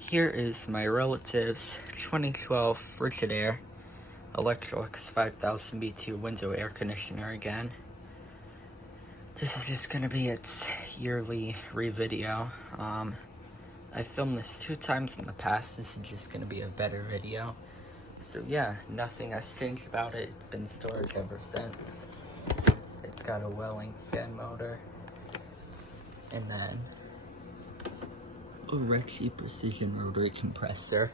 Here is my relative's 2012 Frigidaire Electrolux 5000 BTU window air conditioner again. This is just gonna be its yearly re-video. I filmed this 2 times in the past. This is just gonna be a better video. So yeah, nothing has changed about it. It's been storage ever since. It's got a Welling fan motor. And then a Rexy precision rotary compressor.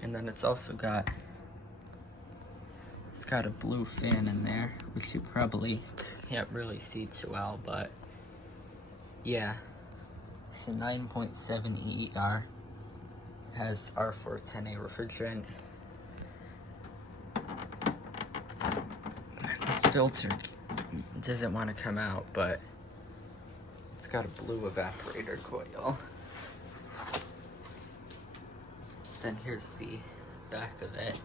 And then it's also got a blue fan in there, which you probably can't really see too well, but yeah. It's a 9.7 EER. It has R410A refrigerant. The filter doesn't want to come out, but it's got a blue evaporator coil. Then here's the back of it.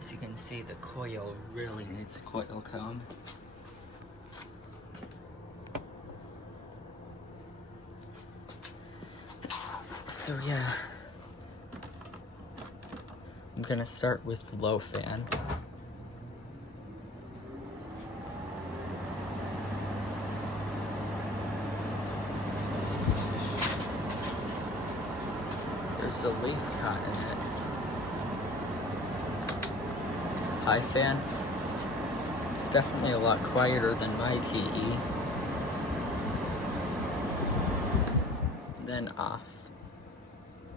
As you can see, the coil really needs a coil comb. So yeah, I'm gonna start with the low fan. There's a leaf cut in it. High fan. It's definitely a lot quieter than my GE. Then off.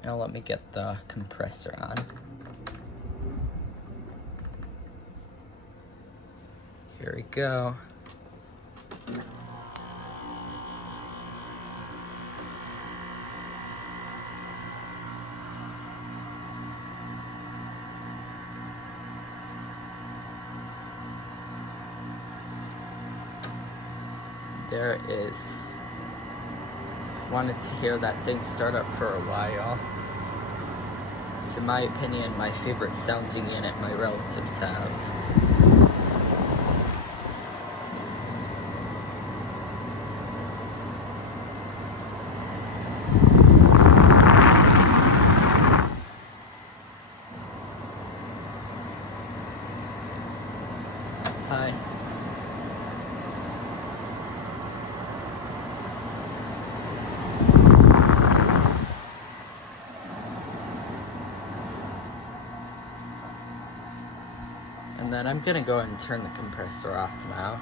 Now let me get the compressor on. Here we go. There it is. Wanted to hear that thing start up for a while. It's, in my opinion, my favorite sounding unit my relatives have. Hi. And then I'm gonna go ahead and turn the compressor off now.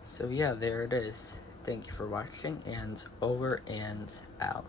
So yeah, there it is. Thank you for watching, and over and out.